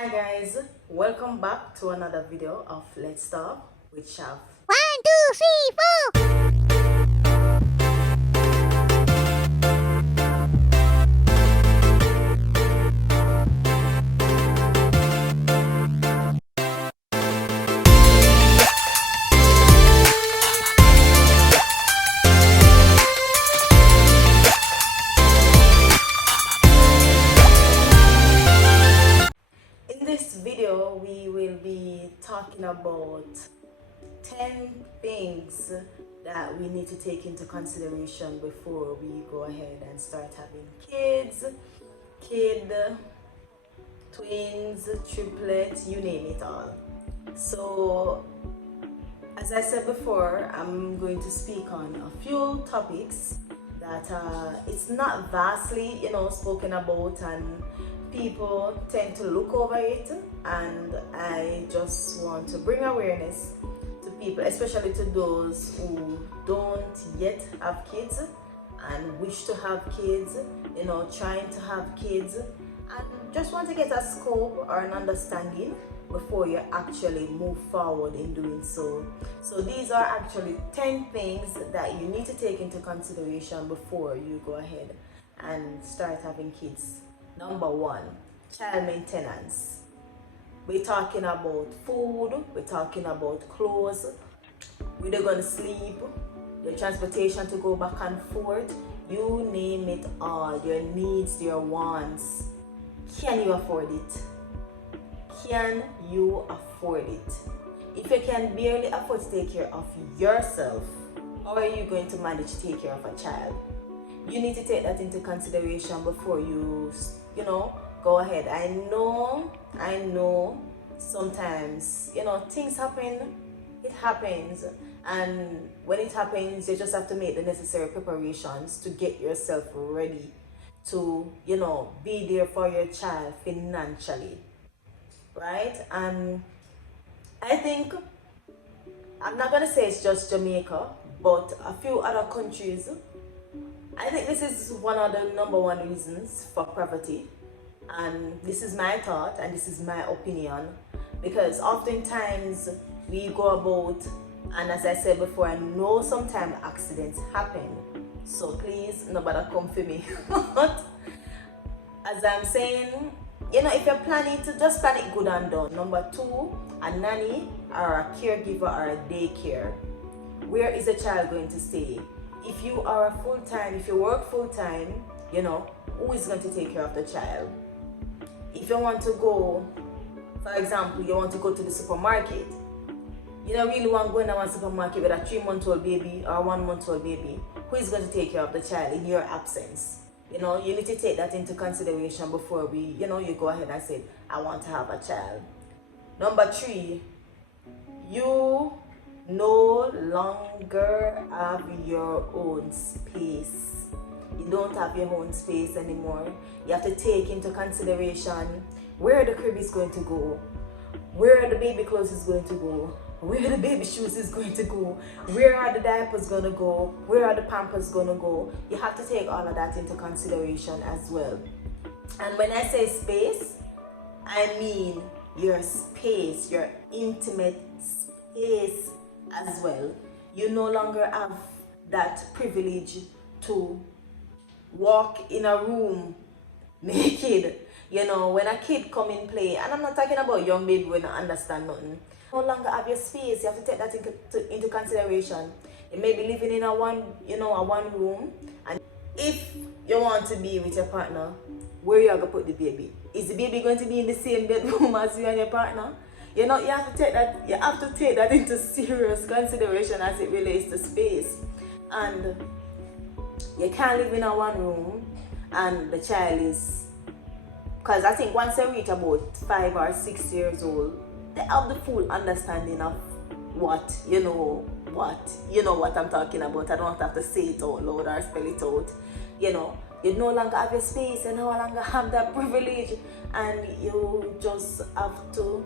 Hi guys, welcome back to another video of Let's Talk with Shav. 1, 2, 3, 4. In this video, we will be talking about 10 things that we need to take into consideration before we go ahead and start having kids, twins, triplets, you name it all. So, as I said before, I'm going to speak on a few topics that it's not vastly, spoken about, and people tend to look over it, and I just want to bring awareness to people, especially to those who don't yet have kids and wish to have kids, trying to have kids, and just want to get a scope or an understanding before you actually move forward in doing so. So these are actually 10 things that you need to take into consideration before you go ahead and start having kids. Number 1, child maintenance. We're talking about food, we're talking about clothes, where they're gonna sleep, your transportation to go back and forth, you name it all, your needs, your wants. Can you afford it? Can you afford it? If you can barely afford to take care of yourself, how are you going to manage to take care of a child? You need to take that into consideration before you go ahead. I know sometimes, things happen, it happens, and when it happens, you just have to make the necessary preparations to get yourself ready to, be there for your child financially. Right? And I think, I'm not gonna say it's just Jamaica, but a few other countries, I think this is one of the number one reasons for poverty. And this is my thought and this is my opinion, because oftentimes we go about, and as I said before, I know sometimes accidents happen, so please nobody come for me. But as I'm saying, if you're planning to just plan it good and done. Number 2, a nanny or a caregiver or a daycare. Where is the child going to stay? If you are if you work full-time, who is going to take care of the child? If you want to go, for example, you want to go to the supermarket, you don't really want to go in a supermarket with a 3-month-old baby or a 1-month-old baby. Who is going to take care of the child in your absence? You need to take that into consideration before you go ahead and say, I want to have a child. Number 3, you no longer have your own space. You don't have your own space anymore. You have to take into consideration where the crib is going to go, where the baby clothes is going to go, where the baby shoes is going to go, where are the diapers going to go, where are the pampers going to go. You have to take all of that into consideration as well. And when I say space, I mean your space, your intimate space as well. You no longer have that privilege to walk in a room naked. When a kid come in play, and I'm not talking about young baby when I understand nothing. No longer have your space. You have to take that into consideration. You may be living in a one room, and if you want to be with your partner, where you are going to put the baby? Is the baby going to be in the same bedroom as you and your partner? You have to take that into serious consideration as it relates to space. And you can't live in a one room and the child is, because I think once they reach about 5 or 6 years old, they have the full understanding of what I'm talking about. I don't have to say it out loud or spell it out. You no longer have your space, you no longer have that privilege, and you just have to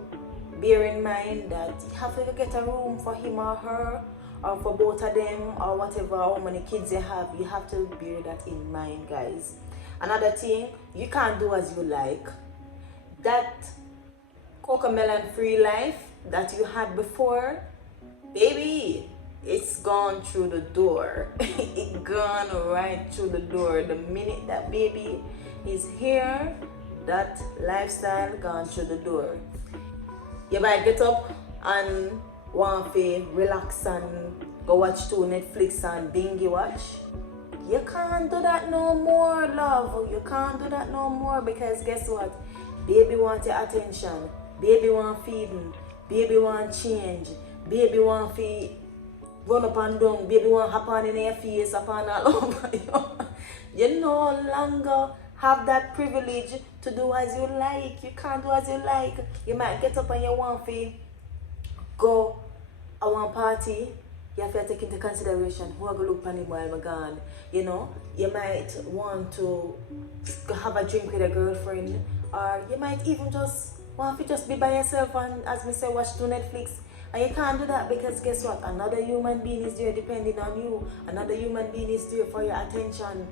bear in mind that you have to get a room for him or her, or for both of them, or whatever, how many kids you have. You have to bear that in mind, guys. Another thing, you can't do as you like. That cocomelon free life that you had before, baby, it's gone through the door. It gone right through the door. The minute that baby is here, that lifestyle gone through the door. You might get up and want to relax and go watch two Netflix and binge watch. You can't do that no more, love. You can't do that no more, because guess what? Baby want your attention. Baby want feeding. Baby want change. Baby want to run up and down. Baby want hop on in your face, hop on all over you. You no longer have that privilege to do as you like. You can't do as you like. You might get up and you want to go a one party. You have to take into consideration who are going to look on him while I'm gone. You know, you might want to have a drink with a girlfriend, or you might even just want to just be by yourself and, as we say, watch two Netflix. And you can't do that, because guess what? Another human being is there depending on you. Another human being is there for your attention,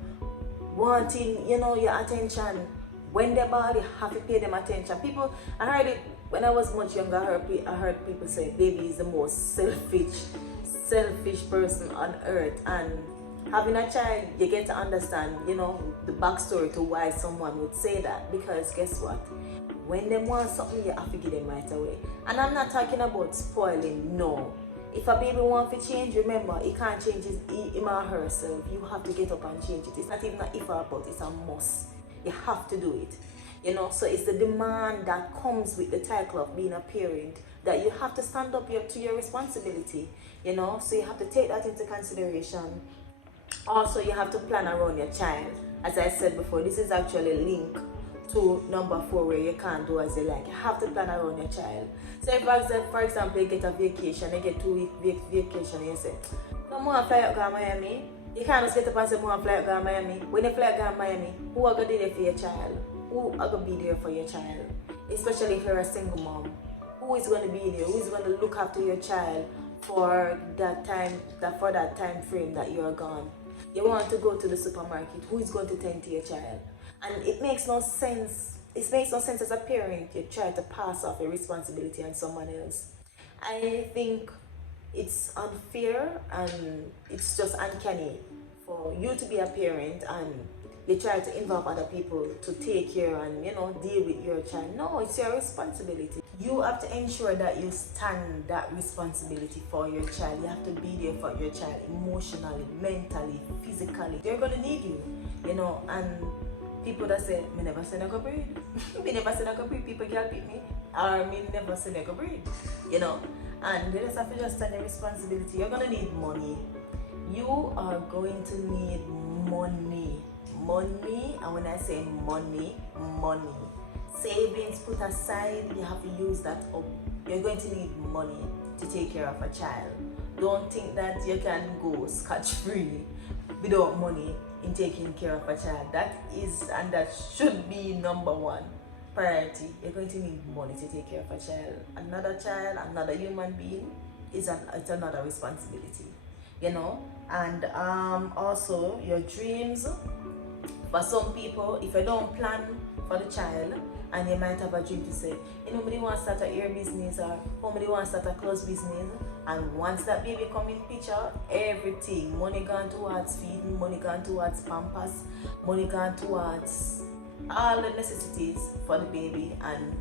wanting, you know, your attention. When they're bad, you have to pay them attention. People, I heard it when I was much younger. I heard people say baby is the most selfish person on earth. And having a child, you get to understand, you know, the backstory to why someone would say that. Because guess what? When they want something, you have to give them right away. And I'm not talking about spoiling, no. If a baby wants to change, remember, he can't change him or herself. You have to get up and change it. It's not even an if or a but, it's a must. You have to do it. You know, so it's the demand that comes with the title of being a parent, that you have to stand up to your responsibility. You know, so you have to take that into consideration. Also, you have to plan around your child. As I said before, this is actually linked to number 4, where you can't do as you like. You have to plan around your child. So if, for example, you get a vacation, you get 2-week vacation, and you say, no more fly out to Miami. You can't just get up and say, more fly out to Miami. When you fly out to Miami, who are going to be there for your child? Who are going to be there for your child? Especially if you're a single mom. Who is going to be there? Who is going to look after your child for that time frame that you're gone? You want to go to the supermarket. Who is going to tend to your child? And it makes no sense. It makes no sense as a parent. You try to pass off your responsibility on someone else. I think it's unfair and it's just uncanny for you to be a parent and you try to involve other people to take care and, you know, deal with your child. No, it's your responsibility. You have to ensure that you stand that responsibility for your child. You have to be there for your child emotionally, mentally, physically. They're going to need you, you know, and people that say, me never say I go breed. Me never say I go breed. People can't beat me. Or me never say I go breed. You know? And they just have to just stand the responsibility. You're going to need money. You are going to need money. Money. And when I say money, money. Savings put aside, you have to use that up. You're going to need money to take care of a child. Don't think that you can go scotch-free without money in taking care of a child. That is, and that should be number 1 priority. You're going to need money to take care of a child. Another child, another human being, it's another responsibility, you know. And also your dreams. For some people, if you don't plan for the child, and you might have a dream to say, nobody wants to start a hair business, or somebody wants to start a clothes business, and once that baby come in picture, everything, money gone towards feeding, money gone towards pampers, money gone towards all the necessities for the baby. And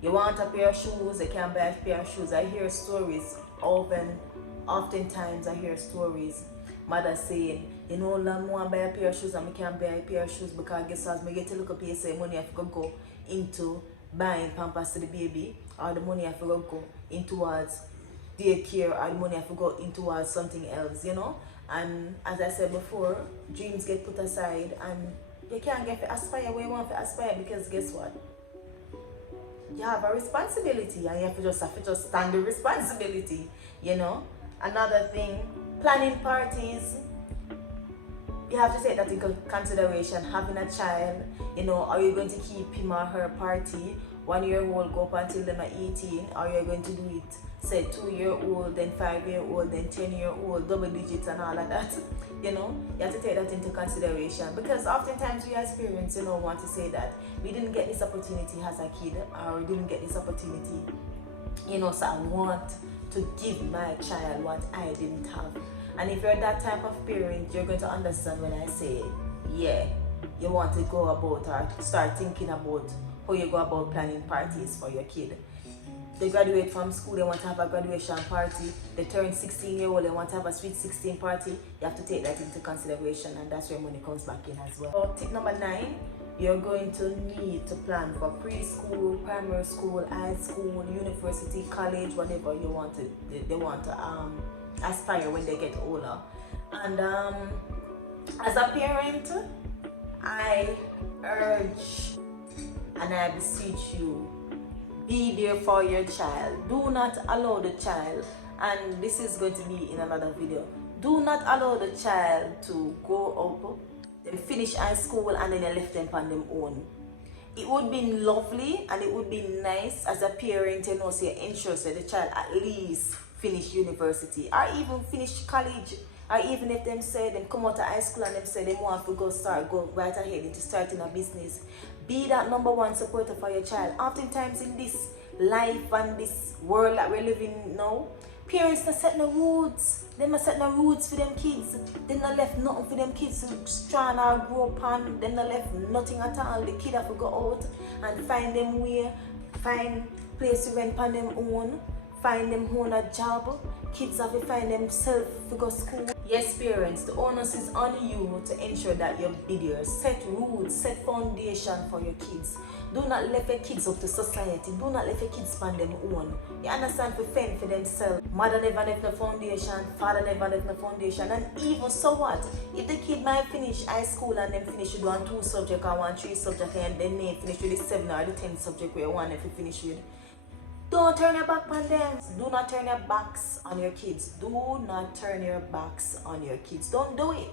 you want a pair of shoes, you can't buy a pair of shoes. I hear stories, oftentimes I hear stories, mothers saying, you know, I want to buy a pair of shoes and I can't buy a pair of shoes because guess what, I get to look up here and say money I have to go into buying pampers to the baby, or the money I have to go in towards daycare, or the money I have to go in towards something else, you know. And as I said before, dreams get put aside and you can't get to aspire where you want to aspire, because guess what? You have a responsibility and you have to just stand the responsibility, you know. Another thing, planning parties. You have to take that into consideration. Having a child, you know, are you going to keep him or her party, 1-year-old go up until them are 18, or you're going to do it, say 2-year-old, then 5-year-old, then 10-year-old, double digits and all of that. You know, you have to take that into consideration, because oftentimes we as parents, you know, want to say that we didn't get this opportunity as a kid, or we didn't get this opportunity, you know, so I want to give my child what I didn't have. And if you're that type of parent, you're going to understand when I say, yeah, you want to go about or start thinking about how you go about planning parties for your kid. They graduate from school, they want to have a graduation party. They turn 16-year-old, they want to have a sweet 16 party. You have to take that into consideration, and that's where money comes back in as well. So tip number 9, you're going to need to plan for preschool, primary school, high school, university, college, whatever you want to, they want to aspire when they get older. And as a parent, I urge and I beseech you, be there for your child. Do not allow the child, and this is going to be in another video, do not allow the child to go up, then finish high school, and then you left them on their own. It would be lovely and it would be nice as a parent, you know, say interested the child at least finish university or even finish college, or even if them say them come out of high school and them say they want to go right ahead into starting a business. Be that number one supporter for your child. Oftentimes in this life and this world that we're living now, parents are setting the roots. Them are setting the roots for them kids. They not left nothing for them kids to strand or grow up on. They not left nothing at all. The kid have to go out and find them way, find place to rent on them own, find them own a job. Kids have to find themselves to go school. Yes, parents, the onus is on you to ensure that you're there. Set roots, set foundation for your kids. Do not let your kids up to society. Do not let your kids find them own. You understand, to fend for themselves. Mother never left no foundation, father never left no foundation. And even so what? If the kid might finish high school and then finish with 1 2 subject or 1 3 subject, and then they finish with the 7 or the 10 subject where you want them to finish with, don't turn your back on them. Do not turn your backs on your kids. Do not turn your backs on your kids. Don't do it.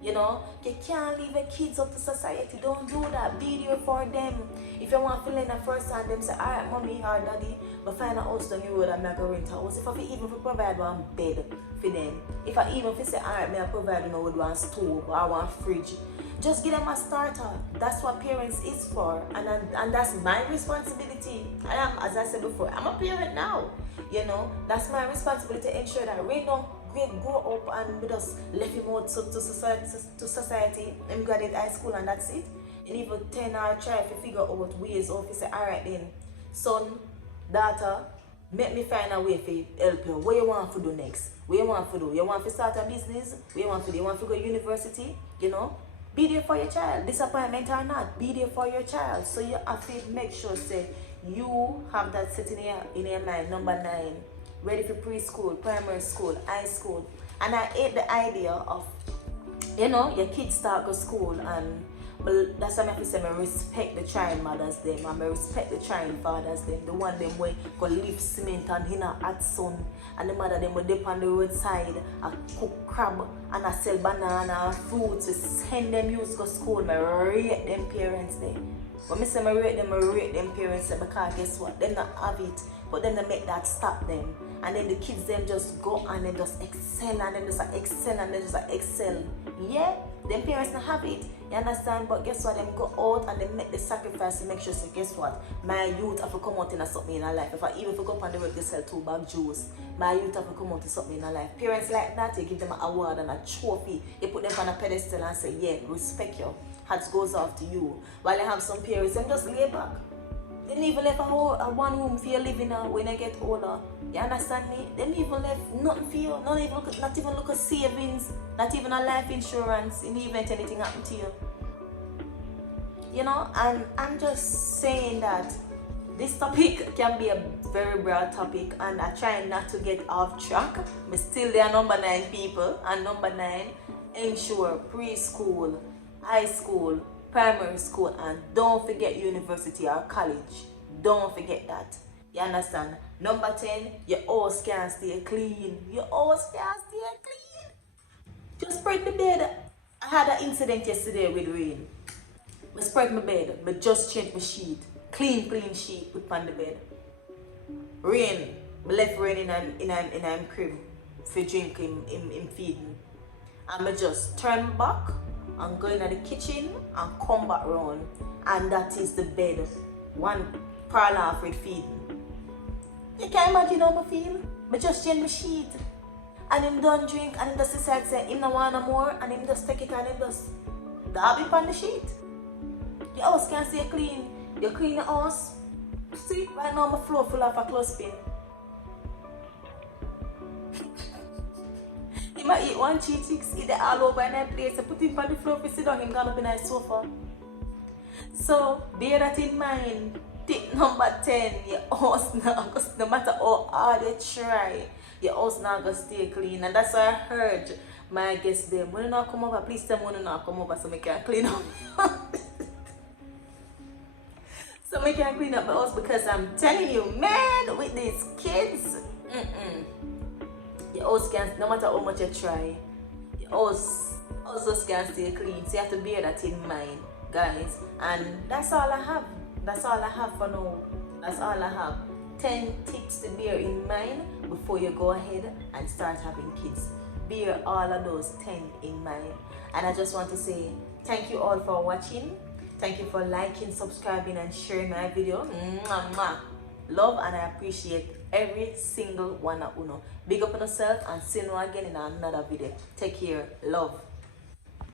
You know, you can't leave your kids up to society. Don't do that. Be there for them. If you want to learn the first time, them say, alright, mommy or daddy, but find a house down the road and I go rent a house. If I even provide one bed for them. If I even say, alright, I provide them with one stove or one fridge. Just give them a starter. That's what parents is for, and that's my responsibility. I am, as I said before, I'm a parent now. You know, that's my responsibility to ensure that we don't grow up and we just left him out to society and graduate high school and that's it. And even 10 or try to figure out ways of, you say, alright then, son, daughter, make me find a way to help you. What you want to do next? What you want to do? You want to start a business? What you want to do? You want to go to university? You know? Be there for your child, disappointment or not, be there for your child. So you have to make sure, say, you have that set in your mind, number 9, ready for preschool, primary school, high school. And I hate the idea of, you know, your kids start go school, and that's why I have to say I respect the trying mothers them, and I respect the trying fathers them, the one them way go lift cement and in a hot sun, and the mother them will dip on the roadside and cook crab and I sell banana and fruits to send them youth go school. I rate them parents there. When I say I rate them parents there, because guess what? They not have it, but then they make that stop them. And then the kids them just go and they just excel and then just excel and then just excel. Yeah, them parents don't have it, you understand? But guess what? Them go out and they make the sacrifice to make sure, so guess what? My youth have to come out in something in a life. Even if I go up on the road to sell 2 bag juice, my youth have to come out in something in a life. Parents like that, you give them an award and a trophy. You put them on a pedestal and say, yeah, respect you. Hats goes off to you. While you have some parents, them just lay back. They don't even left a 1 room for you living when you get older. You understand me? They don't even left nothing for you. Not even look at savings. Not even a life insurance in the event anything happen to you. You know, and I'm just saying that this topic can be a very broad topic, and I try not to get off track. But still there are number 9 people, and number 9, ensure preschool, high school, primary school, and don't forget university or college. Don't forget that. You understand? Number 10, your house can't stay clean. Your house can't stay clean. Just spread the bed. I had an incident yesterday with rain. I spread my bed, but just changed my sheet. clean sheet put on the bed. Rain, I left rain in a crib for drink him feeding. And I just turn back and go into the kitchen and come back round. And that is the bed. One parlor with feeding. You can't imagine how I feel. I just change my sheet. And him done drink and him just decide say him no want no more and him just take it and him just dab it on the sheet. The house can't stay clean. You clean the house. See, right now my floor full of a clothespin. He might eat one cheese chicks, eat it all over in that place and put him on the floor to sit down, him gone up in a sofa. So bear that in mind. Tip number 10, your house now, no matter how hard you try, your house now gonna stay clean. And that's why I heard my guests them. When you not come over, please tell me when you not come over so I can clean up. So I can clean up my house because I'm telling you, man, with these kids, your house can't, no matter how much you try, your house just can't stay clean. So you have to bear that in mind, guys. And that's all I have. That's all I have for now. That's all I have. 10 tips to bear in mind before you go ahead and start having kids. Bear all of those 10 in mind. And I just want to say thank you all for watching. Thank you for liking, subscribing, and sharing my video. Mwah, mwah. Love and I appreciate every single one of you. Big up on yourself and see you again in another video. Take care. Love.